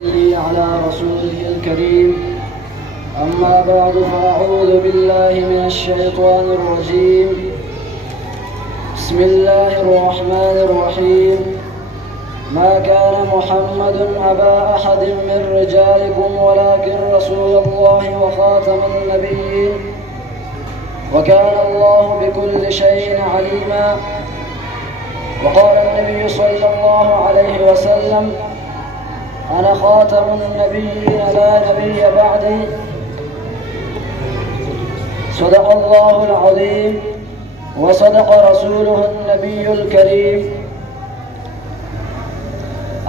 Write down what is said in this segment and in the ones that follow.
على رسوله الكريم. أما بعد فأعوذ بالله من الشيطان الرجيم. بسم الله الرحمن الرحيم. ما كان محمد أبا أحد من رجالكم ولكن رسول الله وخاتم النبيين وكان الله بكل شيء عليما. وقال النبي صلى الله عليه وسلم: أنا خاتم النبيين لا نبي بعدي. صدق الله العظيم وصدق رسوله النبي الكريم.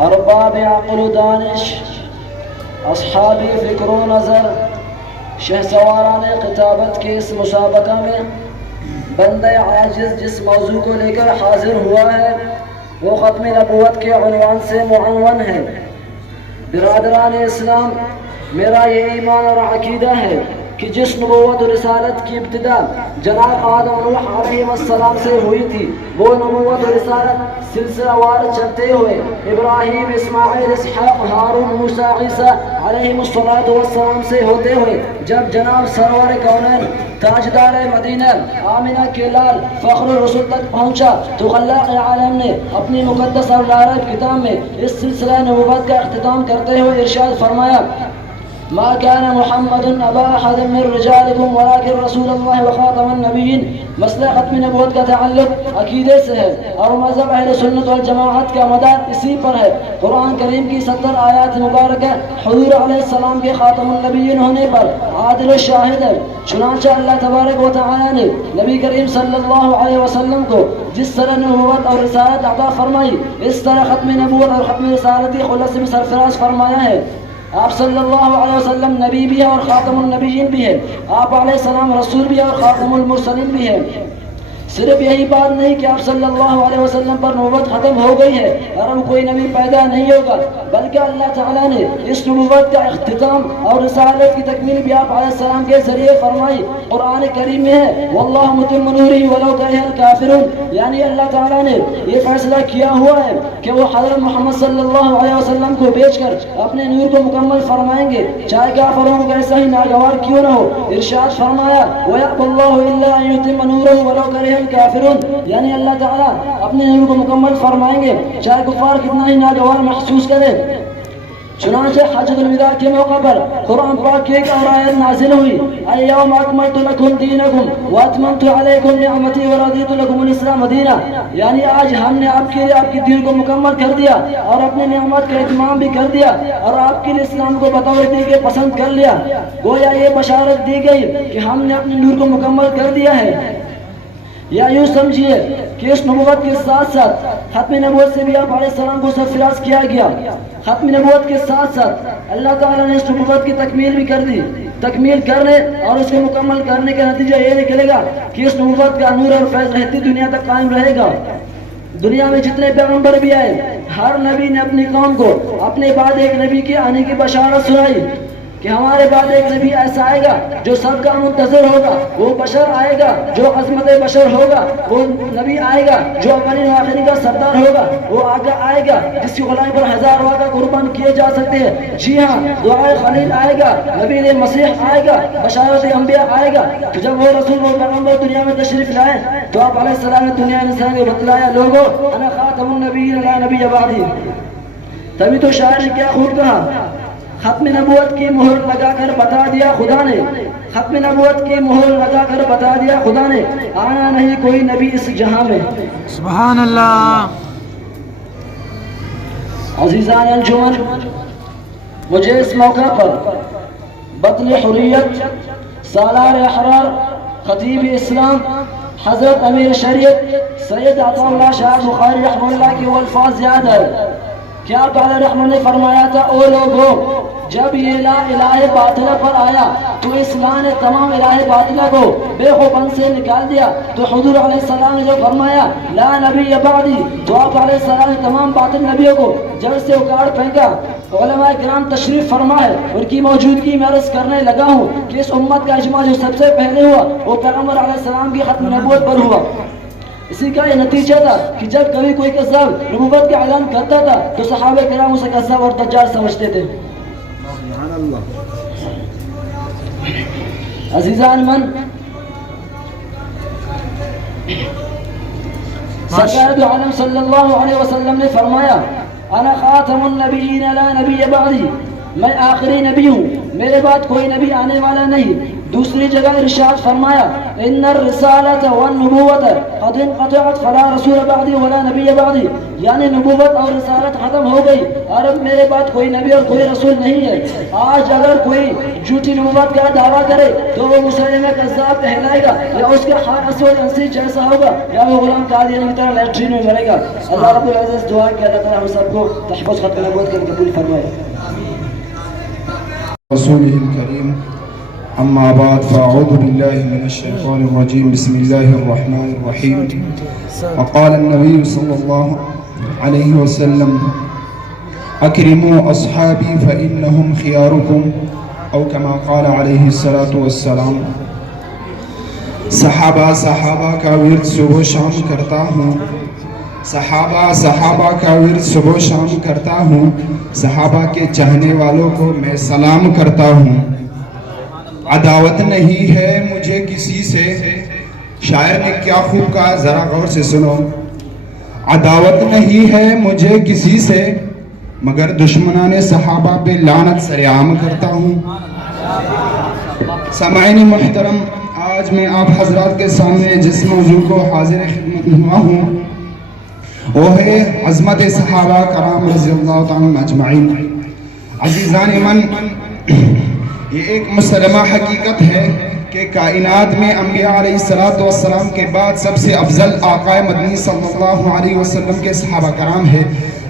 ارباب عقل و دانش، اصحابی فکر و نظر، شہسواران کتابت کے اس مسابقہ میں بندہ عاجز جس موضوع کو لے کر حاضر ہوا ہے وہ ختم نبوت کے عنوان سے معنون ہے. برادران اسلام، میرا یہ ایمان اور عقیدہ ہے کہ جس نبوت و رسالت کی ابتدا جناب آدم نوح علیہ السلام سے ہوئی تھی، وہ نبوت و رسالت سلسلہ وار چلتے ہوئے ابراہیم، اسماعیل، اسحاق، ہارون، موسیٰ، عیسیٰ علیہ السلام سے ہوتے ہوئے جب جناب سرور کونین تاجدار مدینہ آمنہ کے لال فخر الرسول تک پہنچا تو خلاق عالم نے اپنی مقدس اور لارب کتاب میں اس سلسلہ نبوت کا اختتام کرتے ہوئے ارشاد فرمایا: ما كان محمد ابا احد من رجالكم ولكن رسول الله وخاتم النبيين. مسئلہ ختم نبوت کا تعلق عقیدے سے ہے اور مذہب اہل سنت والجماعت کا مدار اسی پر ہے. قرآن کریم کی 70 آیات مبارکہ حضور علیہ السلام کے خاتم النبیین ہونے پر عادل و شاہد ہے. چنانچہ اللہ تبارک و تعالی نے نبی کریم صلی اللہ علیہ وسلم کو جس طرح نبوت اور رسالت عطا فرمائی، اس طرح ختم نبوت اور ختم رسالتی خلص میں سرفراز فرمایا ہے. آپ صلی اللہ علیہ وسلم نبی بھی ہے اور خاتم النبیین بھی ہے. آپ علیہ السلام رسول بھی ہے اور خاتم المرسلین بھی ہے. صرف یہی بات نہیں کہ آپ صلی اللہ علیہ وسلم پر نبوت ختم ہو گئی ہے اور اب کوئی نبی پیدا نہیں ہوگا، بلکہ اللہ تعالیٰ نے اس نبوت کا اختتام اور رسالت کی تکمیل بھی آپ علیہ السلام کے ذریعے فرمائی. قرآن کریم میں ہے: واللہ متم نورہ ولو کرہ الکافرون. یعنی اللہ تعالیٰ نے یہ فیصلہ کیا ہوا ہے کہ وہ حضرت محمد صلی اللہ علیہ وسلم کو بیچ کر اپنے نور کو مکمل فرمائیں گے، چاہے کافروں کو کیسا ہی ناگوار کیوں نہ ہو. ارشاد فرمایا: وَيَأْبَى اللَّهُ إِلَّا أَن يُتِمَّ نُورَهُ وَلَوْ كَرِهَ الکافرون. یعنی اللہ تعالیٰ اپنے نور کو مکمل فرمائیں گے چاہے کفار کتنا ہی ناگوار محسوس کرے. چنانچہ حجۃ الوداع کے موقع پر قرآن پاک کی ایک اور آیت نازل ہوئی: اليوم اکملت لکم دینکم واتممت علیکم نعمتی ورضیت لکم الاسلام دینا. یعنی آج ہم نے آپ کے لیے آپ کی دین کو مکمل کر دیا اور اپنے نعمت کا اتمام بھی کر دیا اور آپ کے لیے اسلام کو بطور دین کے پسند کر لیا. گویا یہ بشارت دی گئی کہ ہم نے اپنے نور کو مکمل کر دیا ہے. یا یوں سمجھیے کہ اس نبوت کے ساتھ ساتھ ختم نبوت سے بھی آپ علیہ السلام کو سرفراز کیا گیا. ختم نبوت کے ساتھ ساتھ اللہ تعالیٰ نے اس نبوت کی تکمیل بھی کر دی. تکمیل کرنے اور اس کو مکمل کرنے کا نتیجہ یہ نکلے گا کہ اس نبوت کا نور اور فیض رہتی دنیا تک قائم رہے گا. دنیا میں جتنے پیغمبر بھی آئے، ہر نبی نے اپنی قوم کو اپنے بعد ایک نبی کے آنے کی بشارت سنائی کہ ہمارے بعد ایک نبی ایسا آئے گا جو سب کا منتظر ہوگا. وہ بشر آئے گا جو عظمت بشر ہوگا. وہ نبی آئے گا جو اولین و آخرین کا سردار ہوگا. وہ آگے آئے گا جس کی غلامی پر ہزار وعدہ قربان کیے جا سکتے ہیں. جی ہاں، دعائے خلیل آئے گا، نبی مسیح آئے گا، بشارت انبیاء آئے گا. تو جب وہ رسول و پیغمبر دنیا میں تشریف لائے تو آپ علیہ السلام نے دنیا انسان کو بتلایا: لوگوں، انا خاتم النبیین لا نبی بعدی. تبھی تو شاعر نے کیا خوب کہا: ختم نبوت کی مہر لگا کر بتا دیا خدا نے، ختم نبوت کی مہر لگا کر بتا دیا خدا نے، آنا نہیں کوئی نبی اس جہاں میں. سبحان اللہ. عزیزان انجمن، مجھے اس موقع پر بطل حریت، سالار احرار، خطیب اسلام، حضرت امیر شریعت سید عطا اللہ شاہ بخاری رحمہ اللہ کی وہ الفاظ یاد ہے کہ آپ علیہ رحمہ نے فرمایا تھا: او لوگوں، جب یہ لا الہ باطلہ پر آیا تو اسلام نے تمام الہ باطلہ کو بے خوبن سے نکال دیا. تو حضور علیہ السلام نے جو فرمایا لا نبی بعدی، تو آپ علیہ السلام نے تمام باطل نبیوں کو جڑ سے اکاڑ پھینکا. علماء کرام تشریف فرما ہے، ان کی موجودگی میں عرض کرنے لگا ہوں کہ اس امت کا اجماع جو سب سے پہلے ہوا وہ پیغمبر علیہ السلام کی ختم نبوت پر ہوا. اسی کا یہ نتیجہ تھا کہ جب کبھی کوئی کذاب نبوت کا اعلان کرتا تھا تو صحابہ کرام اسے کذاب اور دجال سمجھتے تھے. عزیزان من، سرکار دو عالم صلی اللہ علیہ وسلم نے فرمایا انا خاتم النبیین لا نبی بعدی، میں آخری نبی ہوں، میرے بعد کوئی نبی آنے والا نہیں. دوسری جگہ ارشاد فرمایا ان الرسالۃ والنبوۃ قد انقطعت فلا رسول بعدی ولا نبی بعدی، یعنی نبوت اور رسالت ختم ہو گئی اور اب میرے بعد کوئی نبی اور کوئی رسول نہیں ہے. آج اگر کوئی جھوٹی نبوت کا دعویٰ کرے تو وہ مسلمہ کذاب کہلائے گا، یا اس کا حال اسود انسی جیسا ہوگا، یا وہ غلام قادیانی کی طرح لیٹرین میں مرے گا. اللہ رب العزت دعا کہ اللہ تعالیٰ ہم سب کو تحفظ ختم نبوت کر قبول فرمائے. رسوله الكريم أما بعد فأعوذ بالله من الشيطان الرجيم بسم الله الرحمن الرحيم. وقال النبي صلى الله عليه وسلم أكرموا أصحابي فإنهم خياركم أو كما قال عليه الصلاة والسلام. صحابہ کا ورد صبح شام کرتا ہوں، صحابہ کا ورد صبح شام کرتا ہوں، صحابہ کے چاہنے والوں کو میں سلام کرتا ہوں. عداوت نہیں ہے مجھے کسی سے، شاعر نے کیا خوب کہا، ذرا غور سے سنو. عداوت نہیں ہے مجھے کسی سے مگر دشمنان صحابہ پہ لعنت سرعام کرتا ہوں. سامعین محترم، آج میں آپ حضرات کے سامنے جس موضوع کو حاضر خدمت ہوا ہوں وہ ہے عظمت صحابہ کرام رضی اللہ تعالی اجمعین. عزیزان من، یہ ایک مسلمہ حقیقت ہے کہ کائنات میں انبیاء علیہ السلام کے بعد سب سے افضل آقا مدنی صلی اللہ علیہ وسلم کے صحابہ کرام ہے.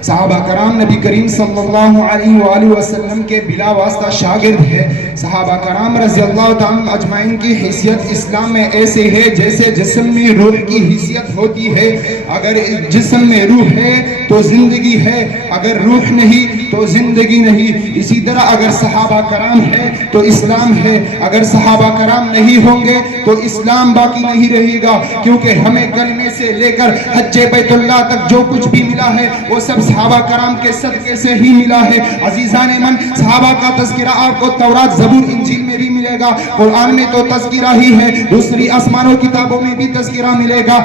صحابہ کرام نبی کریم صلی اللہ علیہ وآلہ وسلم کے بلا واسطہ شاگرد ہے. صحابہ کرام رضی اللہ تعالی اجمعین کی حیثیت اسلام میں ایسے ہے جیسے جسم میں روح کی حیثیت ہوتی ہے. اگر جسم میں روح ہے تو زندگی ہے، اگر روح نہیں تو زندگی نہیں. اسی طرح اگر صحابہ کرام ہے تو اسلام ہے، اگر صحابہ کرام نہیں ہوں گے تو اسلام باقی نہیں رہے گا. کیونکہ ہمیں کلمے سے لے کر حج بیت اللہ تک جو کچھ بھی ملا ہے وہ سب صحابہ کرام کے صدقے سے ہی ملا ہے. عزیزان من، صحابہ کا تذکرہ آپ کو تورات، زبور، انجیل میں بھی ملے گا. قرآن میں تو تذکرہ ہی ہے، دوسری آسمانوں کتابوں میں بھی تذکرہ ملے گا.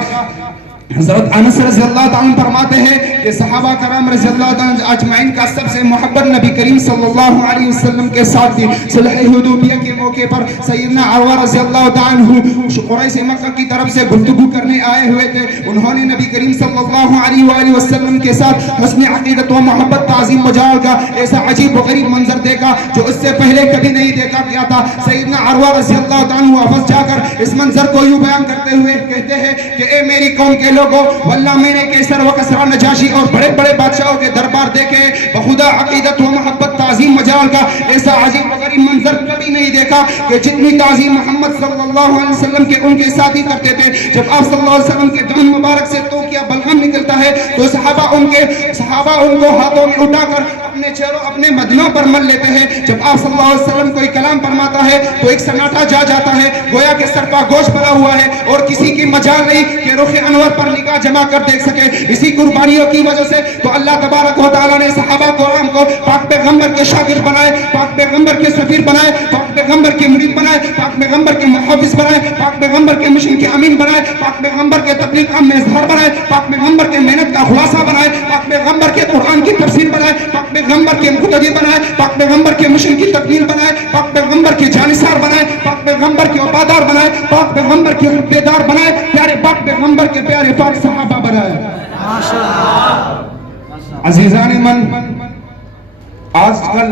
حضرت انس رضی اللہ تعالیٰ فرماتے ہیں کہ صحابہ کرام رضی اللہ تعالیٰ اجمعین کا سب سے محبت نبی کریم صلی اللہ علیہ وسلم کے ساتھ تھی. صلح حدیبیہ کے موقع پر سیدنا عروہ رضی اللہ تعالیٰ عنہ قریش مکہ کی طرف سے گفتگو کرنے آئے ہوئے تھے. انہوں نے نبی کریم صلی اللہ علیہ وآلہ وسلم کے ساتھ حسن عقیدت و محبت، تعظیم و جلال کا ایسا عجیب و غریب منظر دیکھا جو اس سے پہلے کبھی نہیں دیکھا گیا تھا. سیدنا عروہ رضی اللہ تعالیٰ عنہ واپس جا کر اس منظر کو یوں بیان کرتے ہوئے کہتے ہیں کہ اے میری قوم کے لوگوں، واللہ میں نے کیسر و کسرا، نجاشی اور بڑے بڑے بادشاہوں کے دربار دیکھے، بخدا عقیدت و محبت، تعظیم و جلال کا ایسا عجیب و غریب منظر کبھی نہیں دیکھا کہ جتنی تعظیم محمد صلی اللہ علیہ وسلم کے ان کے ساتھی کرتے تھے. جب آپ صلی اللہ علیہ وسلم کے دامن مبارک سے توقیہ بلغم نکلتا ہے تو صحابہ ان کو ہاتھوں میں اٹھا کر اپنے چہروں، اپنے مدنوں پر مل لیتے ہیں. جب آپ صلی اللہ علیہ وسلم کوئی کلام فرماتا ہے تو ایک سناٹا جا جاتا ہے، گویا کہ سر کا گوشت بنا ہوا ہے اور کسی کی مجال نہیں کہ رخ انور پر نگاہ جمع کر دیکھ سکے. اسی قربانیوں کی وجہ سے تو اللہ تبارک و تعالیٰ نے صحابہ کرام کو پاک پیغمبر کے شاگرد بنائے، پاک پیغمبر کے سفیر بنائے، پاک پیغمبر کے مرید بنائے، پاک پیغمبر کے محافظ بنائے، پاک پیغمبر کے مشن کے امین بنائے، پاک پیغمبر کے تبلیغ کا میزبان بنائے، پاک پیغمبر کے محنت کا خلاصہ بنائے، پاک پیغمبر کے قرآن کی تفسیر بنائے، پاک پیغمبر کے مقتدی بنائے، پاک پیغمبر کے مشن کی تکمیل بنائے، پاک پیغمبر کے جانثار بنائے، پاک پیغمبر کے وفادار بنائے، پاک پیغمبر کے حقدار بنائے، پیارے پاک پیغمبر کے پیارے پاک صحابہ بنائے. عزیزان من، آج کل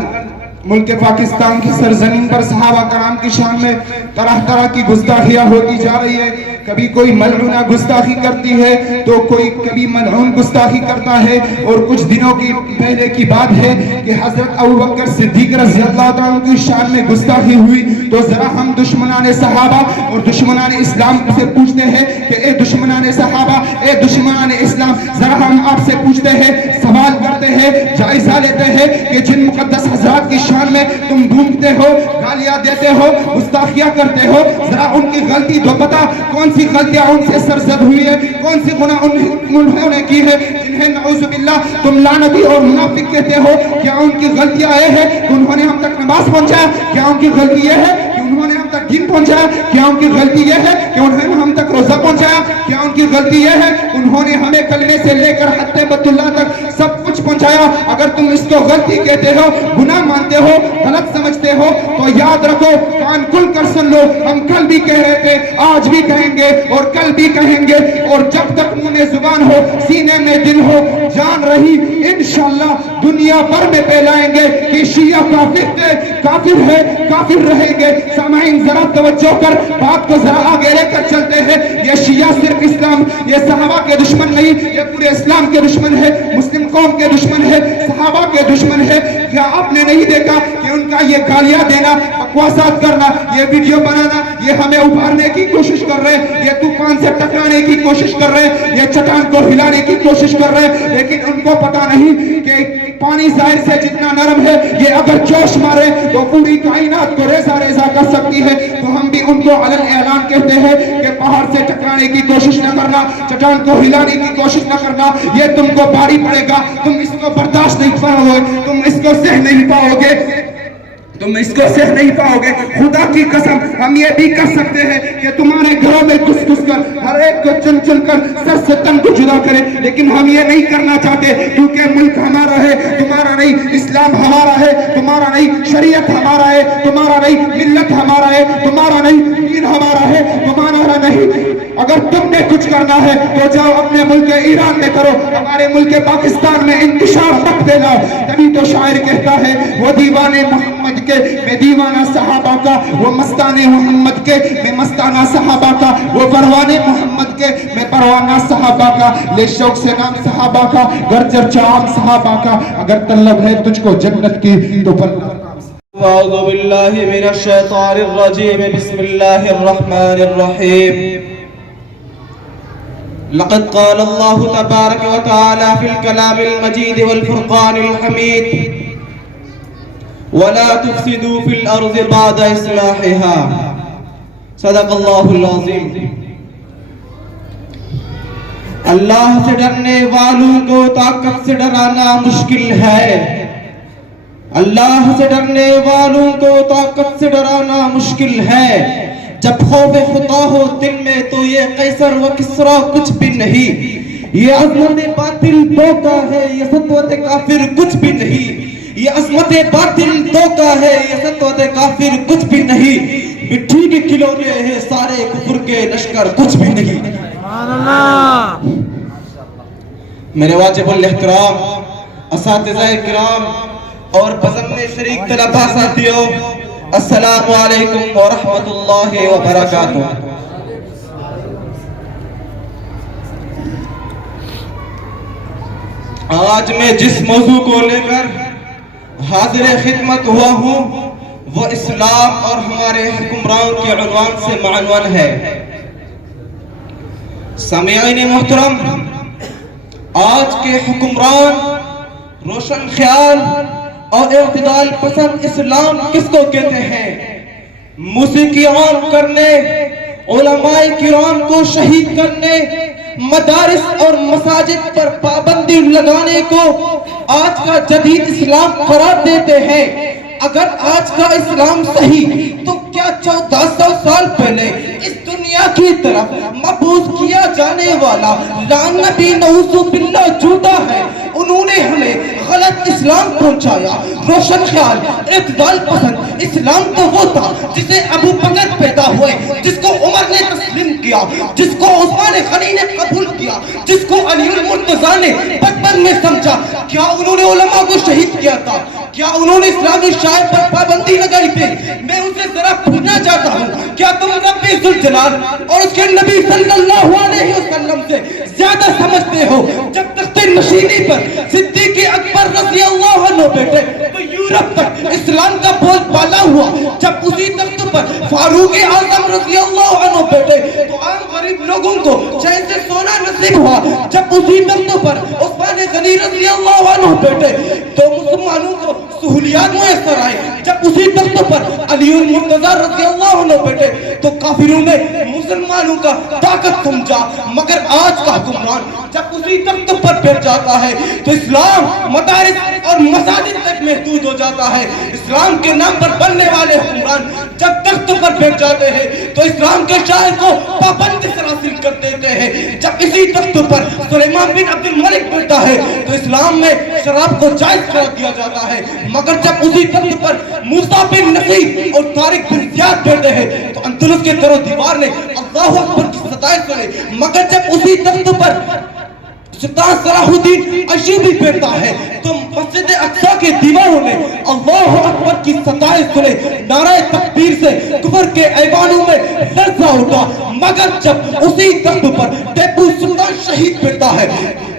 ملک پاکستان کی سرزمین پر صحابہ کرام کی شان میں طرح طرح کی گستاخیاں ہوتی جا رہی ہے. کبھی کوئی ملعونہ گستاخی کرتی ہے تو کوئی کبھی ملعون گستاخی کرتا ہے. اور کچھ دنوں کی پہلے کی بات ہے کہ حضرت ابوبکر صدیق رضی اللہ تعالیٰ کی شان میں گستاخی ہوئی. تو ذرا ہم دشمنان صحابہ اور دشمنان اسلام سے پوچھتے ہیں کہ اے دشمنان صحابہ، اے دشمنان اسلام، ذرا ہم آپ سے پوچھتے ہیں، سوال کرتے ہیں، جائزہ لیتے ہیں کہ جن مقدس حضرات کی شان میں تم بھونکتے ہو, گالیاں دیتے ہو, گستاخیاں کرتے ہو. ذرا ان کی غلطی تو پتا, کون سی غلطیاں ان سے سرزد ہوئی ہے, کون سی گناہ انہوں نے کی ہے جنہیں نعوذ باللہ تم لعنتی اور منافق کہتے ہو. کیا ان کی غلطیاں یہ ہے کہ انہوں نے ہم تک نماز پہنچایا؟ کیا ان کی غلطی یہ ہے کہ انہوں نے ہم تک دین پہنچایا؟ کیا ان کی غلطی یہ ہے کہ انہوں نے ہم تک روزہ پہنچایا؟ کیا ان کی غلطی یہ ہے کہ انہوں نے ہمیں کلمے سے لے کر حد بیت اللہ تک سب کچھ پہنچایا؟ اگر تم اس کو غلطی کہتے ہو, گناہ مانتے ہو, غلط سمجھتے ہو, تو یاد رکھو, کان کھل کر سن لو, ہم کل بھی کہہ رہے تھے, آج بھی کہیں گے اور کل بھی کہیں گے, اور جب تک منہ میں زبان ہو, سینے میں دل ہو, جان رہی انشاءاللہ دنیا بھر میں پھیلائیں گے کہ شیعہ کافر تھے, کافر ہے, کافر رہیں گے. سامعین ذرا توجہ کر بات کو ذرا آگے لے کر چلتے ہیں. یہ شیعہ صرف اسلام, یہ صحابہ کے دشمن نہیں, یہ پورے اسلام کے دشمن ہے, مسلم قوم کے دشمن ہے, صحابہ کے دشمن ہے. کیا آپ نے نہیں دیکھا کہ ان کا یہ گالیاں دینا, بکواسات کرنا, یہ ویڈیو بنانا, یہ ہمیں ابھارنے کی کوشش کر رہے ہیں, یہ طوفان سے ٹکرانے کی کوشش کر رہے ہیں, یہ چٹان کو ہلانے کی کوشش کر رہے ہیں, لیکن ان کو پتا نہیں کہ پانی ظاہر سے جتنا نرم ہے, یہ اگر جوش مارے تو پوری کائنات کو ریزہ ریزہ کر سکتی ہے. تو ہم بھی ان کو علن اعلان کہتے ہیں کہ پہاڑ سے ٹکرانے کی کوشش نہ کرنا, چٹان کو ہلانے کی کوشش نہ کرنا, یہ تم کو بھاری پڑے گا, تم اس کو برداشت نہیں پاؤ گے, تم اس کو سہ نہیں پاؤ گے, تم اس کو سہ نہیں پاؤ گے. خدا کی قسم ہم یہ بھی کر سکتے ہیں کہ تمہارے گھروں میں گھس گھس کر ہر ایک کو چن چن کر سر سے تن کو جدا کریں, لیکن ہم یہ نہیں کرنا چاہتے, کیونکہ ملک ہمارا ہے, تمہارا نہیں. اسلام ہمارا ہے, تمہارا نہیں. شریعت ہمارا ہے, تمہارا نہیں. ملت ہمارا ہے, تمہارا نہیں. دین ہمارا ہے, تمہارا نہیں. اگر تم نے کچھ کرنا ہے تو جاؤ اپنے ملک ایران میں کرو, ہمارے ملک پاکستان میں انتشار مت دینا. تبھی تو شاعر کہتا ہے, وہ دیوانے محمد کے میں دیوانہ صحابہ کا, وہ مستانے محمد کے میں مستانہ صحابہ کا, وہ پروانے محمد کے میں پروانہ صحابہ کا. لے شوق سے نام صحابہ کا, گر چرچا عام صحابہ کا. اگر طلب ہے تجھ کو جنت کی تو پڑھنا. اعوذ باللہ من الشیطان الرجیم, بسم اللہ الرحمن الرحیم. لقد قال اللہ تبارک و تعالی فی الکلام المجید والفرقان الحمید, ولا تفسدوا في الارض بعد اصلاحها. صدق اللہ العظیم. اللہ سے ڈرنے والوں کو طاقت سے ڈرانا مشکل ہے, اللہ سے ڈرنے والوں کو طاقت سے ڈرانا مشکل ہے. جب خوف خدا ہو دل میں تو یہ قیصر و کسریٰ کچھ بھی نہیں, یہ عظمت باطل دھوکہ ہے, یہ سطوت کافر کچھ بھی نہیں. یہ عظمت باطل دھوکہ ہے, یہ سطوت کافر کچھ بھی نہیں. مٹی کے کھلونے ہیں سارے کفر کے لشکر کچھ بھی نہیں. سبحان اللہ. میرے واجب الاحترام اساتذہ کرام اور بزم میں شریک طلباء ساتھیوں, السلام علیکم ورحمۃ اللہ وبرکاتہ. آج میں جس موضوع کو لے کر حاضر خدمت ہوا ہوں وہ اسلام اور ہمارے حکمران کے عنوان سے معنون ہے. سامعین محترم, آج کے حکمران روشن خیال اور اعتدال پسند اسلام کس کو کہتے ہیں؟ موسیقی عام کرنے, علماء کرام کو شہید کرنے, مدارس اور مساجد پر پابندی لگانے کو آج کا جدید اسلام قرار دیتے ہیں. اگر آج کا اسلام صحیح تو کیا 1400 سال پہلے اس دنیا کی طرف مبعوث کیا جانے والا لعن نبی نعوذ باللہ جھوٹا ہے؟ انہوں نے ہمیں غلط اسلام پہنچایا. روشن خیال اعتدال پسند اسلام تو وہ تھا جسے ابو بکر پیدا ہوئے, جس کو عمر نے تسلیم کیا, جس کو عثمان غنی نے قبول کیا, جس کو علی المرتضیٰ نے بچپن میں سمجھا. کیا انہوں نے علماء کو شہید کیا تھا؟ کیا انہوں نے اسلامی شاعر پر پابندی لگائی تھی؟ میں ان سے ذرا پوچھنا چاہتا ہوں, کیا تم رب ذوالجلال اور اس کے نبی صلی اللہ علیہ وسلم سے زیادہ سمجھتے ہو؟ جب تخت نشینی پر صدیق اکبر رضی اللہ عنہ بیٹھے تو یورپ تک اسلام کا بول بالا ہوا. جب اسی تخت پر فاروق اعظم رضی اللہ عنہ بیٹھے تو عام غریب لوگوں کو چین سے سونا زمانہ نصیب ہوا جب اسی تختوں پر عثمان غنی رضی اللہ عنہ بیٹھے تو مسلمانوں کو سہولیات میسر آئے. جب اسی تختوں پر علی المرتضی رضی اللہ عنہ بیٹھے تو کافروں نے مسلمانوں کا طاقت سمجھا. مگر آج کا حکمران جب اسی تخت پر بیٹھ جاتا ہے تو اسلام مدارس اور مساجد تک محدود ہو جاتا ہے. اسلام کے نام پر بننے والے حکمران جب تخت پر بیٹھ جاتے ہیں تو اسلام کے شاعر کو پابند حاصل کر دیتے ہیں. جب اسی تخت پر سلیمان بن عبد الملک بیٹھتا ہے تو اسلام میں شراب کو جائز قرار دیا جاتا ہے. مگر جب اسی تخت پر موسیٰ بن نصیر اور طارق بن زیاد بیٹھتے ہیں تو اندلس کے در و دیوار نے اللہ اکبر کی ستائش سنے. مگر جب اسی تخت پر سلطان صلاح الدین ایوبی بیٹھتا ہے تو مسجد اقصی کے دیواروں نے اللہ اکبر کی ستائش سنے. نعرہ تکبیر سے کفر کے ایوانوں میں لرزہ اٹھا. مگر جب اسی تخت پر ٹیپو سلطان شہید بیٹھتا ہے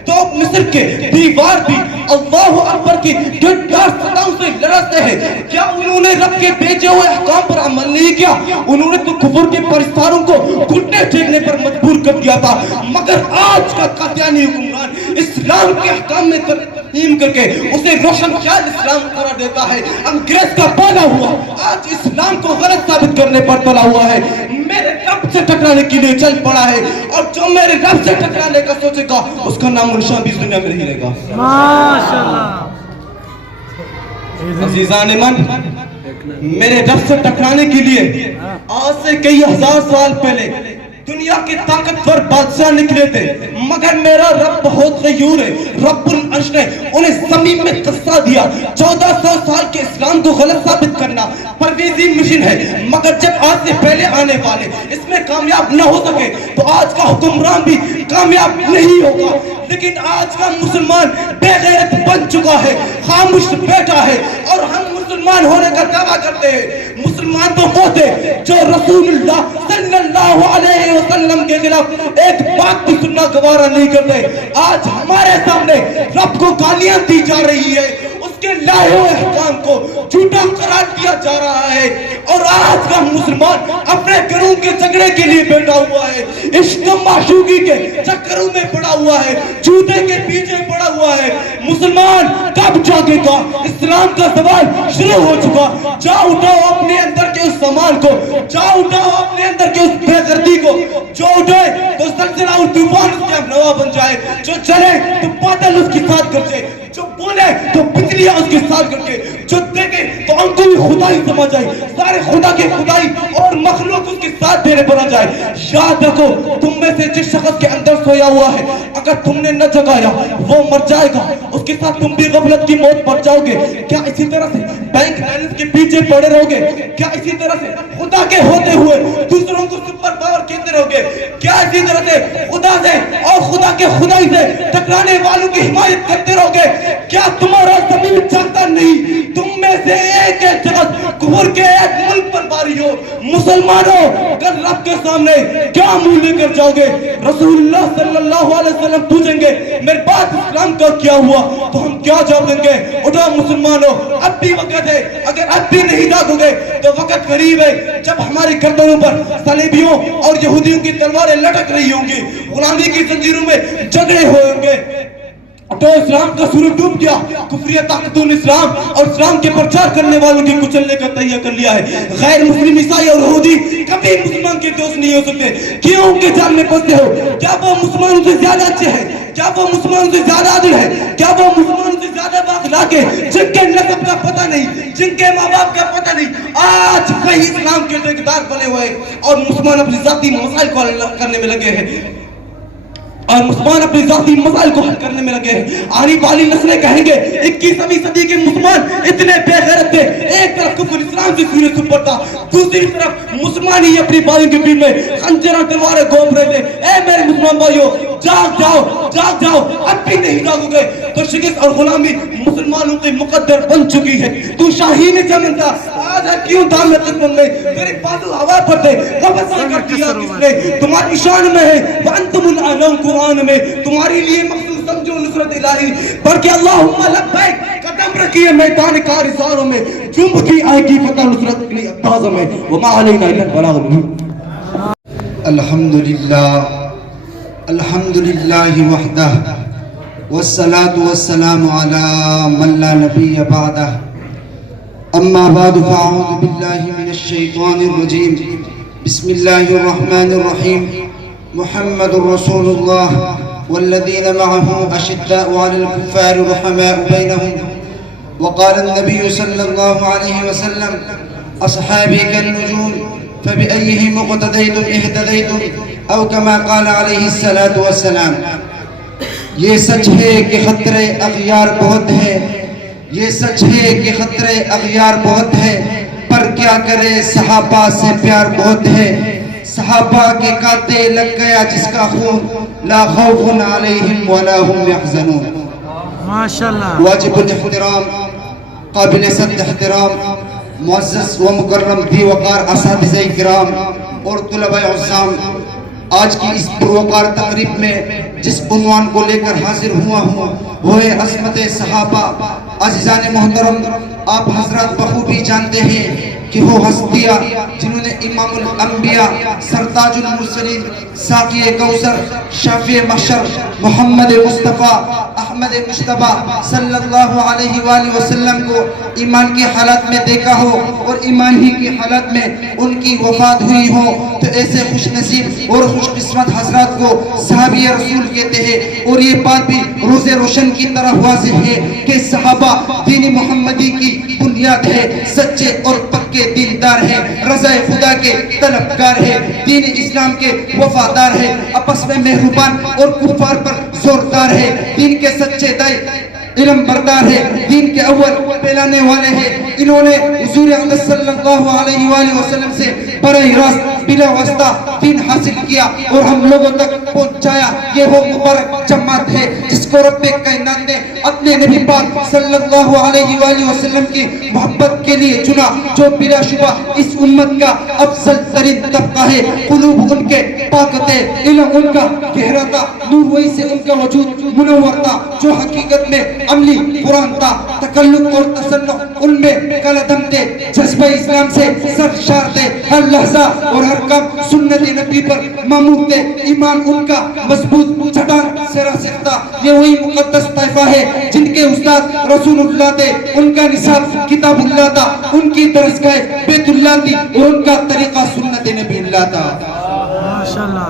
تو مصر کے دیوار بھی اللہ اکبر کی ڈٹار ستاؤں سے لرزتے ہیں. کیا انہوں نے رب کے بھیجے ہوئے احکام پر عمل نہیں کیا؟ انہوں نے تو کفر کے پرستاروں کو گھٹنے ٹیکنے پر مجبور کر دیا تھا. مگر آج کا قادیانی حکمران اسلام کے احکام میں ترمیم کر کے اسے روشن خیال اسلام قرار دیتا ہے. انگریز کا پالا ہوا آج اسلام کو غلط ثابت کرنے پر تلا ہوا ہے. میرے رب سے ٹکرانے کے لیے چل پڑا ہے اور جو میرے رب سے ٹکرانے کا سوچے گا اس کا نام نشان بھی اس دنیا میں نہیں رہے گا. ماشاءاللہ. عزیزان من، میرے رب سے ٹکرانے کے لیے آج سے کئی ہزار سال پہلے دنیا کے طاقتور بادشاہ نکلے تھے. مگر میرا رب بہت غیور ہے. رب العرش نے انہیں زمین میں قصہ دیا. 1400 سال کے اسلام کو غلط ثابت کرنا پرویزی مشن ہے. مگر جب آج سے پہلے آنے والے اس میں کامیاب نہ ہو سکے تو آج کا حکمران بھی کامیاب نہیں ہوگا. لیکن آج کا مسلمان بے غیرت بن چکا ہے، خاموش بیٹھا ہے اور ہم مسلمان ہونے کا دعویٰ کرتے ہیں. مسلمان تو وہ تھے جو رسول اللہ صلی اللہ علیہ وسلم کے خلاف ایک بات بھی سننا گوارا نہیں کرتے. آج ہمارے سامنے رب کو گالیاں دی جا رہی ہے، اس کے لائے ہوئے احکام کو جھوٹا قرار دیا جا رہا ہے. اور آج کا مسلمان اپنے گھروں کے جھگڑے کے لیے بیٹھا ہوا ہے، عشق معشوقی کے چکروں میں پڑا ہوا ہے، جوتے کے پیچھے پڑا ہوا ہے. مسلمان کب جاگے گا؟ اسلام کا سوال شروع ہو چکا. جا اٹھاؤ اپنے اندر کے اس سامان کو، جا اٹھاؤ اپنے اندر کے اس بے دردی کو. جو اٹھے تو زلزلہ اور طوفان اس کے ہمنوا بن جائے، جو چلے تو بادل اس کی ساتھ کر جائے، جو بولے تو بجلیاں اس کے ساتھ کر کے، جو دیکھے تو ان کو بھی خدائی سمجھ جائے، سارے خدا کے خدائی اور مخلوق اس کے ساتھ دینے بنا جائے. یاد رکھو تم میں سے جس شخص کے اندر سویا ہوا ہے اگر تم نے نہ جگایا وہ مر جائے گا، اس کے ساتھ تم بھی غفلت کی موت مر جاؤ گے. کیا اسی طرح سے بینک بیلنس کے پیچھے پڑے رہو گے؟ کیا اسی طرح سے خدا کے ہوتے ہوئے دوسروں کو سپر پاور کہتے رہو گے؟ کیا اسی طرح سے خدا سے اور خدا کے خدائی سے ٹکرانے والوں کی حمایت کرتے رہو گے؟ کیا تمہارا زمین جانتا نہیں تم میں سے ایک ایک شخص کفر کے ایک ملک پر باری ہو؟ مسلمانوں کل رب کے سامنے کیا منہ لے کر جاؤ گے؟ رسول اللہ صلی اللہ علیہ وسلم پوچھیں گے میرے بعد اسلام کا کیا ہوا تو ہم کیا جواب دیں گے؟ اٹھو مسلمانوں، اب بھی وقت ہے. اگر اب بھی نہیں جاگو گے تو وقت قریب ہے جب ہماری گردنوں پر صلیبیوں اور یہودیوں کی تلواریں لٹک رہی ہوں گی، غلامی کی زنجیروں میں جھگڑے ہوئے ہوں گے. تو اسلام کا سورج ڈوب گیا. کفریہ طاقتوں نے اسلام اور اسلام کے پرچار کرنے والوں کی کچلنے کا تہیہ کر لیا ہے. غیر مسلم عیسائی اور یہودی کبھی مسلمان کے دوست نہیں ہو سکتے. کیوں ان کے جال میں پھنستے ہو؟ کیا وہ مسلمانوں سے زیادہ اچھے ہیں؟ کیا وہ مسلمانوں سے زیادہ عادل ہے؟ کیا وہ مسلمانوں سے زیادہ بااخلاق ہے؟ جن کے نسب کا پتہ نہیں، جن کے ماں باپ کا پتہ نہیں، آج وہی اسلام کے ٹھیکیدار بنے ہوئے اور مسلمان اپنی ذاتی مسائل کو حل کرنے میں لگے ہیں. اور مسلمان اپنی ذاتی مسائل کو حل کرنے میں لگے ہیں. آنے والی نسلیں کہیں گے 21ویں صدی کے مسلمان اتنے بے غیرت تھے. ایک طرف کفر اسلام سے سورج سپر تھا، دوسری طرف مسلمان ہی اپنی بھائیوں کے بیچ میں خنجر اور تلواریں گھوم رہے تھے. اے میرے مسلمان بھائیوں، جاگ جاؤ، جاگ جاؤ. اب بھی نہیں جاگو گے تو شکست اور غلامی مسلمانوں کی مقدر بن چکی ہے. تو شاہین چمن تھا، آج ہے کیوں دام میں قسمت میں تیرے بازو ہوا پر تھے. قبضہ کر دیا کس نے؟ تمہاری شان میں ہے وانتم الاعلون. قرآن میں تمہاری لیے مخصوص سمجھو نصرت الہی، بلکہ اللہم لبیک قدم رکھیے میدان کارزاروں میں، جنب کی آئے گی فتح نصرت کے اندازوں میں. وما علینا الا البلاغ المبین. الحمدللہ الحمد للہ وحدہ والصلاة والسلام على من لا نبی بعدہ اما بعد فاعوذ باللہ من الشیطان الرجیم بسم اللہ الرحمن الرحیم محمد رسول اللہ والذین معه اشداء على الكفار رحماء بینهم وقال النبی صلی اللہ علیہ وسلم اصحابی كالنجوم فبأيهم اقتديتم اهتديتم او كما قال علیہ الصلاة والسلام. یہ سچ ہے کہ خطرے اغیار بہت ہے، یہ سچ ہے کہ خطرے اغیار بہت ہے، پر کیا کرے صحابہ سے پیار بہت ہے. صحابہ کے کاتے لگ گیا جس کا خون، لا خوف علیہم ولا هم يحزنون. ماشاءاللہ. واجب الاحترام، قابل صد احترام، معزز و مکرم بھی وقار اساتذہ کرام اور طلباء عزام، آج کی اس پروقار تقریب میں جس عنوان کو لے کر حاضر ہوا ہوں وہ ہے عظمت صحابہ. عزیزان محترم، آپ حضرات بخوبی جانتے ہیں کہ وہ ہستیاں جنہوں نے امام الانبیاء، سرتاج المرسلین، ساقی کوثر، شافع محشر، محمد مصطفیٰ احمد مجتبیٰ صلی اللہ علیہ وآلہ وسلم کو ایمان کی حالت میں دیکھا ہو اور ایمان ہی کی حالت میں ان کی وفات ہوئی ہو، تو ایسے خوش نصیب اور خوش قسمت حضرات کو صحابی رسول کہتے ہیں. اور یہ بات بھی روز روشن کی طرح واضح ہے کہ صحابہ دین محمدی کی بنیاد ہے، سچے اور پکے دیندار ہے، رضا خدا کے طلبگار ہے، دین اسلام کے وفادار ہے، آپس میں مہربان اور کفار پر زوردار ہے، دین کے سچے دائی علم بردار ہے، دین کے اول پھیلانے والے ہیں. انہوں نے حضور اقدس صلی اللہ علیہ وآلہ وسلم سے براہ راست بلا واسطہ دین حاصل کیا اور ہم لوگوں تک پہنچایا. یہ وہ مبارک جماعت ہے جس کو رب کائنات نے اپنے نبی پاک صلی اللہ علیہ وآلہ وسلم کی محبت کے لیے چنا، جو بلا شبہ اس امت کا افضل ترین طبقہ ہے. قلوب ان کے پاک تھے، علم ان کا گہرا تھا، نور وہی سے ان کا وجود منور تھا، جو حقیقت میں عملی قرآن تھا. تکلم اور تصنع ان میں کالعدم تھے، جذبہ اسلام سے سرشار تھے، ہر لحظہ اور ہر کام سنت نبی پر معمور تھے. ایمان ان کا مضبوط چٹان سے راسخ تھا. یہ وہی مقدس طائفہ ہے جن کے استاد رسول اللہ تھے، ان کا نصاب کتاب اللہ تھا، ان کی درسگاہ بیت اللہ تھی اور ان کا طریقہ سنت نبی اللہ تھا. ماشاءاللہ.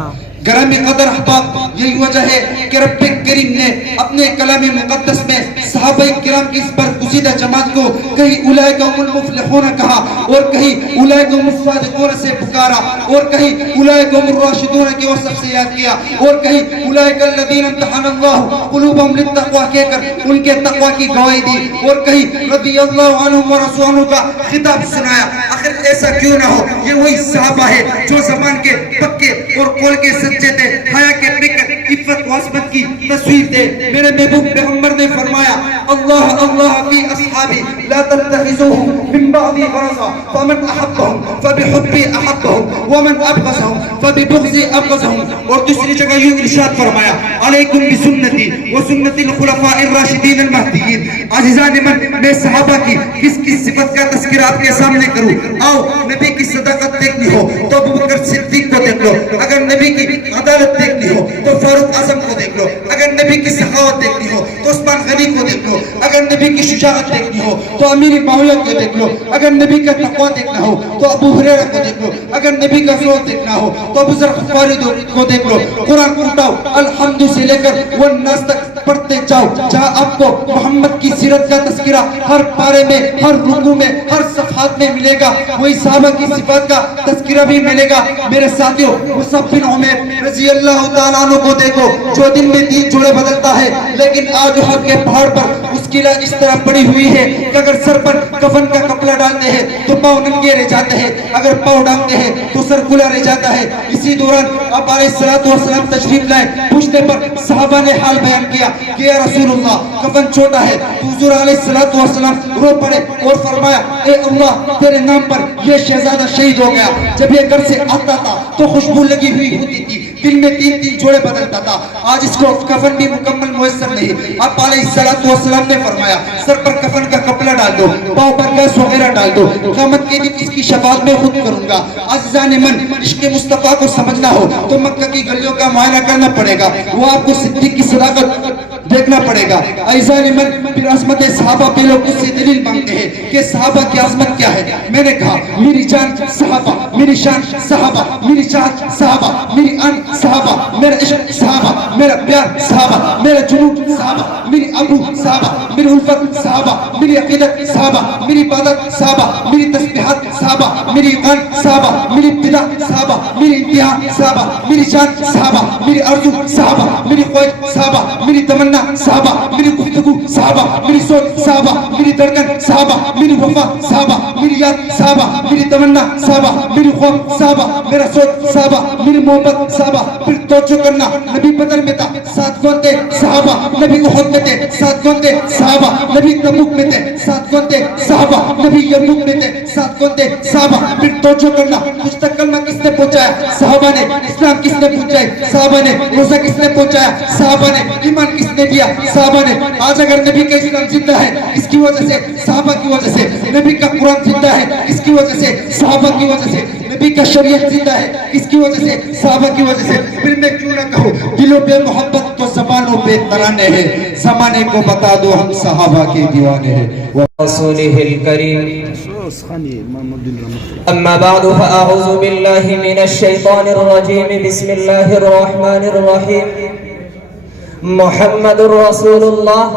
گرامی قدر احباب، یہی وجہ ہے کہ رب کریم نے اپنے کلام مقدس میں صحابہ کرام کی اس برگزیدہ جماعت کو کہیں اولئک هم المفلحون کہا اور کہیں اولئک هم الصادقون سے پکارا اور کہیں اولئک هم الراشدون کے وصف سے یاد کیا اور کہیں اولئک الذین امتحن اللہ قلوبهم للتقوی کہہ کر ان کے تقوی کی گواہی دی اور کہیں رضی اللہ عنہم ورضوانہ کا خطاب سنایا. آخر ایسا کیوں نہ ہو، یہ وہی صحابہ ہے جو زبان کے پکے اور قول کے سچے تھے، حیا کے بکر، عفت و عصمت کی تصویر تھے. میرے محبوب پیغمبر نے فرمایا اللہ اللہ فی اصحابی لا تتخذوهم من بعدی غرضا فمن احبهم فبحبی احبهم ومن ابغضهم فببغضی ابغضهم. اور دوسری جگہ یہ ارشاد فرمایا علیکم بسنتی وسنت الخلفاء الراشدین المہدیین. عزیزان من، میں صحابہ کی کس کس صفت کا تذکرہ آپ کے سامنے کروں. آؤ، نبی کی صداقت دیکھنی ہو تو ابوبکر صدیق کو دیکھ لو، اگر نبی کی عدالت دیکھنی ہو تو فاروق اعظم کو دیکھ لو، اگر نبی کی سخاوت دیکھنی ہو تو عثمان غنی کو دیکھ لو، اگر نبی کی شجاعت دیکھنی ہو تو امیر معاویہ کو دیکھ لو، اگر نبی کا تقوی دیکھنا ہو تو ابو ہریرہ کو دیکھ لو، اگر نبی کا زہد دیکھنا ہو تو ابو ذر غفاری کو دیکھ لو. قرآن اٹھاؤ، الحمد سے لے کر والناس تک پڑھتے جاؤ، جہاں آپ کو محمد کی سیرت کا تذکرہ ہر پارے میں، ہر رکوع میں، ہر صفحات میں ملے گا. وہی صحابہ کی صفات کا تذکرہ بھی ملے گا. میرے ساتھیوں، مصعب بن عمیر رضی اللہ تعالیٰ عنہ کو دیکھو، جو دن میں 3 جوڑے بدلتا ہے، لیکن آج احد کے پہاڑ پر اس کی لاش اس طرح پڑی ہوئی ہے کہ اگر سر پر کفن کا کپڑا ڈالتے ہیں تو پاؤں ننگے رہ جاتے ہیں، اگر پاؤں ڈالتے ہیں تو سر کھلا رہ جاتا ہے. اسی دوران آپ علیہ السلام تشریف لائے. پوچھنے پر صحابہ نے حال بیان کیا کہ یا رسول اللہ کفن چھوٹا ہے تو حضور علیہ السلام رو پڑے اور فرمایا اے اللہ تیرے نام پر یہ شہزادہ شہید ہو گیا. جب یہ گھر سے آتا تھا تو خوشبو لگی ہوئی ہوتی تھی, دن میں 3 جوڑے بدلتا تھا. آج اس کو کفن بھی مکمل میسر نہیں. آپ علیہ السلام نے فرمایا سر پر کفن کا کپڑا ڈال دو, پاؤں پر گیس وغیرہ ڈال دو, قیامت کے دن اس کی شفاعت میں خود کروں گا. عزیزان من, عشق مصطفیٰ کو سمجھنا ہو تو مکہ کی گلیوں کا معائنہ کرنا پڑے گا, وہ آپ کو صدیق کی صداقت دیکھنا پڑے گا. عزیزان من, پھر عظمت صحابہ پہ لوگ اس سے دلیل مانگتے ہیں کہ صحابہ کی عظمت کیا ہے. میں نے کہا میری جان صحابہ, میری شان صحابہ, میری چاہت صحابہ, میری ان صحابہ, میرا عشق صحابہ, میرا پیار صحابہ, میرا جنون صحابہ, میری ابو صحابہ, میری الفت صحابہ, میری عقیدت صحابہ, میری عبادت صحابہ, میری تسبیحات صحابہ, میری ایمان صحابہ, میری ابتدا صحابہ, میری انتہا صحابہ, میری جان صحابہ, میری آرزو صحابہ, میری خواہش صحابہ, میری تمنا صحابہ, میری گفتگو صحابہ, میری سوچ صحابہ, میری دھڑکن صحابہ, میری وفا صحابہ, میری یاد صحابہ, میری تمنا صحابہ, میری خوف صحابہ, میرا سوچ صحابہ, میری محبت صحابہ. پھر توجہ کرنا, نبی بدر میں تھا ساتھ کون تھے صحابہ, نبی احد میں تھے ساتھ کون تھے صحابہ, نبی تبوک میں تھے ساتھ کون تھے صحابہ, نبی یرموک میں تھے ساتھ کون تھے صحابہ. پھر توجہ کرنا, کچھ تک کلمہ کس نے پہنچایا صحابہ نے, اسلام کس نے پہنچایا صحابہ نے, روزہ کس نے پہنچایا صحابہ نے, ایمان کس نے دیا صحابہ نے. آج اگر نبی کا اسلام زندہ ہے اس کی وجہ سے صحابہ کی وجہ سے, نبی کا قرآن زندہ ہے اس کی وجہ سے صحابہ کی وجہ سے, نبی کا شریعت زندہ ہے اس کی وجہ سے صحابہ کی وجہ سے. پھر میں کیوں نہ کہوں دلوں پہ محبت تو زبانوں پہ ترانے ہیں, زمانے کو بتا دو ہم صحابہ کے دیوانے ہیں. رسوله الكريم. أما بعد فأعوذ بالله من الشيطان الرجيم. بسم الله الرحمن الرحيم. محمد رسول الله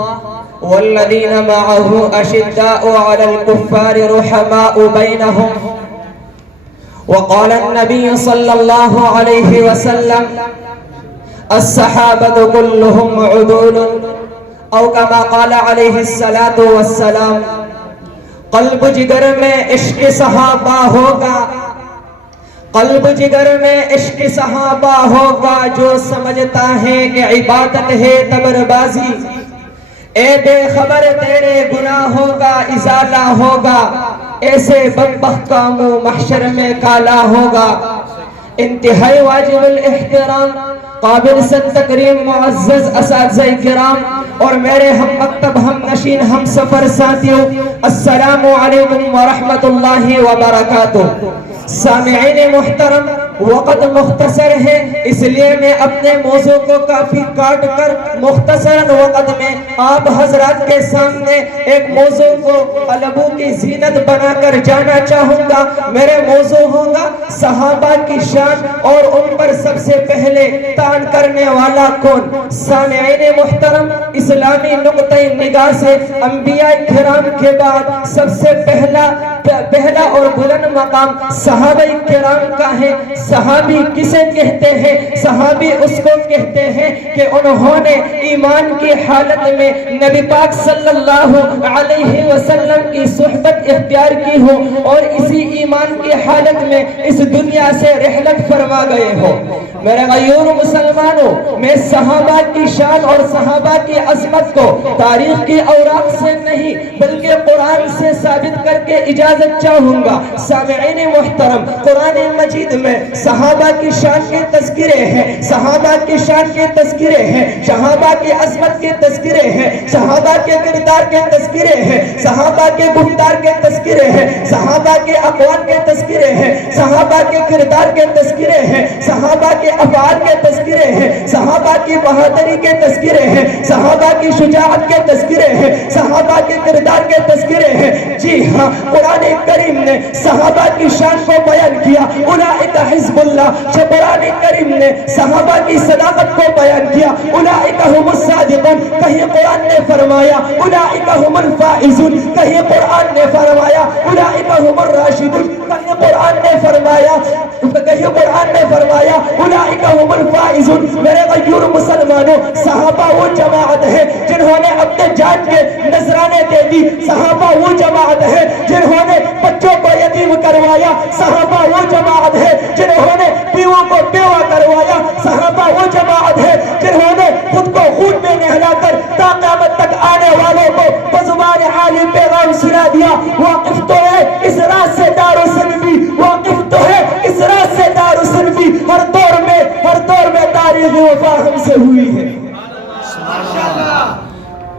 والذين معه أشداء على الكفار رحماء بينهم. وقال النبي صلى الله عليه وسلم الصحابة كلهم عدول او كما قال عليه الصلاة والسلام. قلب جگر میں عشق صحابہ ہوگا, قلب جگر میں عشق صحابہ ہوگا, جو سمجھتا ہے کہ عبادت ہے تبر بازی. اے بے خبر تیرے گناہ ہوگا ازالہ ہوگا, ایسے بدبخت کا منہ محشر میں کالا ہوگا. انتہائی واجب الاحترام, قابل صد تکریم معزز اساتذہ کرام اور میرے ہم مکتب ہم نشین ہم سفر ساتھیوں, السلام علیکم ورحمت اللہ وبرکاتہ. سامعین محترم, وقت مختصر ہے اس لیے میں اپنے موضوع کو کافی کاٹ کر مختصراً وقت میں آپ حضرات کے سامنے ایک موضوع کو علبوں کی زینت بنا کر جانا چاہوں گا. میرے موضوع ہوگا صحابہ کی شان اور ان پر سب سے پہلے تان کرنے والا کون. سامعین محترم, اسلامی نقطہ نگاہ سے انبیاء کرام کے بعد سب سے پہلا اور بلند مقام صحابہ کرام کا ہے. صحابی کسے کہتے ہیں؟ صحابی اس کو کہتے ہیں کہ انہوں نے ایمان کی حالت میں نبی پاک صلی اللہ علیہ وسلم کی صحبت اختیار کی ہو اور اسی ایمان کی حالت میں اس دنیا سے رحلت فرما گئے ہو. میرے غیور مسلمانوں, میں صحابہ کی شان اور صحابہ کی عظمت کو تاریخ کی اوراق سے نہیں بلکہ قرآن سے ثابت کر کے اجازت چاہوں گا. سامعین محترم, قرآن مجید میں صحابہ کی شان کے تذکرے ہیں, صحابہ کی شان کے تذکرے ہیں, صحابہ کی عظمت کے تذکرے ہیں, صحابہ کے کردار کے تذکرے ہیں, صحابہ کے گفتار کے تذکرے ہیں, صحابہ کے اقوال کے تذکرے ہیں, صحابہ کے کردار کے تذکرے ہیں, صحابہ کے افعال کے تذکرے ہیں, صحابہ کی بہادری کے تذکرے ہیں, صحابہ کی شجاعت کے تذکرے ہیں, صحابہ کے کردار کے تذکرے ہیں. جی ہاں, قرآن کریم نے صحابہ کی شان کو بیان کیا, اولئک حزب اللہ. جب قرآن کریم نے صحابہ کی صداقت کو بیان کیا, اولئک هم الصادقون, کہیں قرآن نے فرمایا اولئک هم الفائزون, کہیں قرآن نے فرمایا اولئک هم الراشدون, کہیں قرآن نے فرمایا اولئک هم الفائزون. میرے غیور مسلمانوں, صحابہ وہ جماعت ہے جنہوں نے اپنے جان کے نذرانے دے دی. صحابہ وہ جماعت ہے جنہوں نے بچوں کو یتیم کروایا. صحابہ وہ جماعت ہے جنہوں نے بیووں کو بیوہ کروایا. صحابہ وہ جماعت ہے جنہوں نے خود کو خون میں نہلا کر تا قیامت تک آنے معاویہ واقف تو ہے اس راز سے دار سنبی، واقف تو ہے اس راز سے دار سنبی، ہر دور میں تاریخ وفا ہم سے ہوئی ہے۔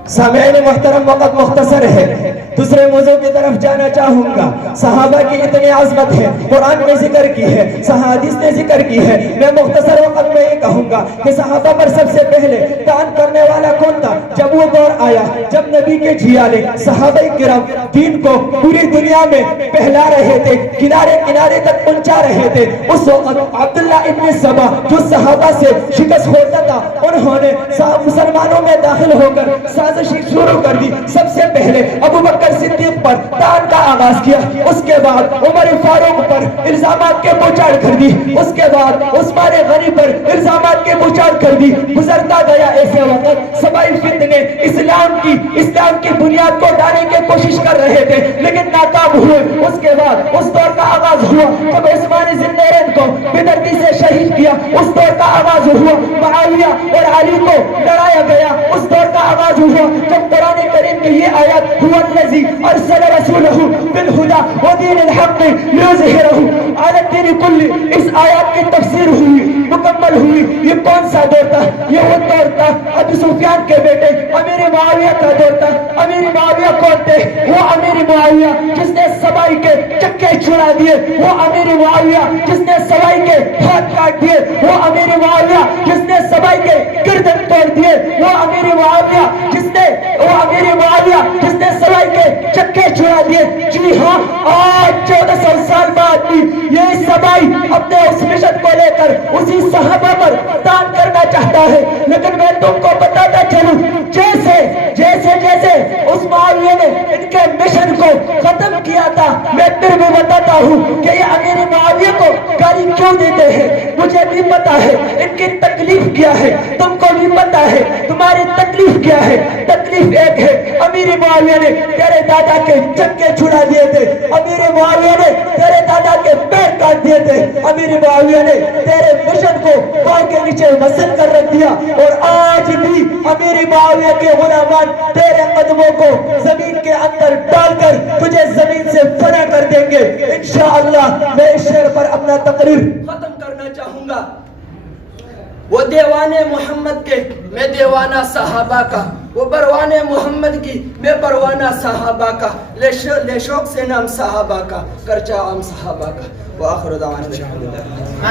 سامعین محترم، وقت مختصر ہے، دوسرے موضوع کی طرف جانا چاہوں گا۔ صحابہ کی اتنی عظمت ہے، قرآن میں ذکر کی ہے، حدیث نے ذکر کی ہے۔ میں مختصر وقت میں یہ کہوں گا کہ صحابہ پر سب سے پہلے کام کرنے والا کون تھا؟ جب وہ دور آیا جب نبی کے جھیالے صحابہ کرام دین کو پوری دنیا میں پھیلا رہے تھے، کنارے کنارے تک پہنچا رہے تھے، اس وقت عبداللہ ابن سبا جو صحابہ سے شکست ہوتا تھا، انہوں نے مسلمانوں میں داخل ہو کر سازشی شروع کر دی۔ سب سے پہلے ابو بکر صدیق پر تان کا آغاز کیا، اس کے بعد عمر فاروق پر الزامات کے بوچھاڑ کر دی، اس کے بعد عثمان غنی پر الزامات کے بوچھاڑ کر دی۔ گزرتا گیا ایسے وقت سبائی فتنے اسلام کی بنیاد کو ڈالنے کی کوشش کر رہے تھے لیکن ناکام ہوئے۔ اس کے بعد اس دور کا آغاز ہوا جب عثمان ذی النورین کو بدردی سے شہید کیا، اس دور کا آغاز ہوا۔ معاویہ اور علی کو لڑایا گیا، اس دور کا آغاز ہوا جب قرآن کریم کی یہ آیت هو الذی ارسل رسولہ بالہدی ودین الحق لیظہرہ علی الدین کلہ، اس آیت کی تفسیر ہوئی، مکمل ہوئی۔ یہ کون سا دور تھا؟ یہ وہ دور تھا ابو سفیان کے بیٹے امیر معاویہ کا دور تھا۔ امیر معاویہ کون تھے؟ وہ امیر معاویہ جس نے سبائی کے چکے چھڑا دیے، وہ امیر معاویہ جس نے سبائی کے ہاتھ کاٹ دیے، وہ امیر معاویہ جس نے سبائی کے گردن توڑ دیے، وہ امیر معاویہ جس نے سبائی کے چکے چھڑا دیے۔ جی ہاں، آج 1400 سال بعد بھی یہ سبائی اپنے اس مشن کو لے کر اسی صحابہ پر تان کرنا چاہتا ہے، لیکن میں تم کو بتاتا چلوں جیسے اس معاویہ نے ان کے مشن کو ختم کیا تھا، میں پھر بھی بتاتا ہوں کہ یہ امیر معاویہ کو گالی کیوں دیتے ہیں۔ مجھے بھی پتا ہے ان کی تکلیف کیا ہے، تم کو بھی پتا ہے تمہاری تکلیف کیا ہے۔ تکلیف ایک ہے، امیر معاویہ نے تیرے دادا کے چکے چھڑا دیے تھے، امیر معاویہ نے تیرے دادا کے پیر کاٹ دیے تھے، امیر معاویہ نے تیرے مشن کو پاؤں کے نیچے مسل کر رکھ دیا، اور آج بھی امیر معاویہ کے غلامان تیرے قدموں کو زمین کے اندر ڈال کر تجھے زمین سے فنا کر دیں گے انشاءاللہ۔ میں اس شعر پر اپنا تقریر ختم کرنا چاہوں گا۔ وہ دیوان محمد کے میں دیوانہ صحابہ کا، وہ پروان محمد کی میں پروانہ صحابہ کا، لے شوق سے نام صحابہ کا، کرچا عام صحابہ کا۔ وآخر دعوانا الحمدللہ۔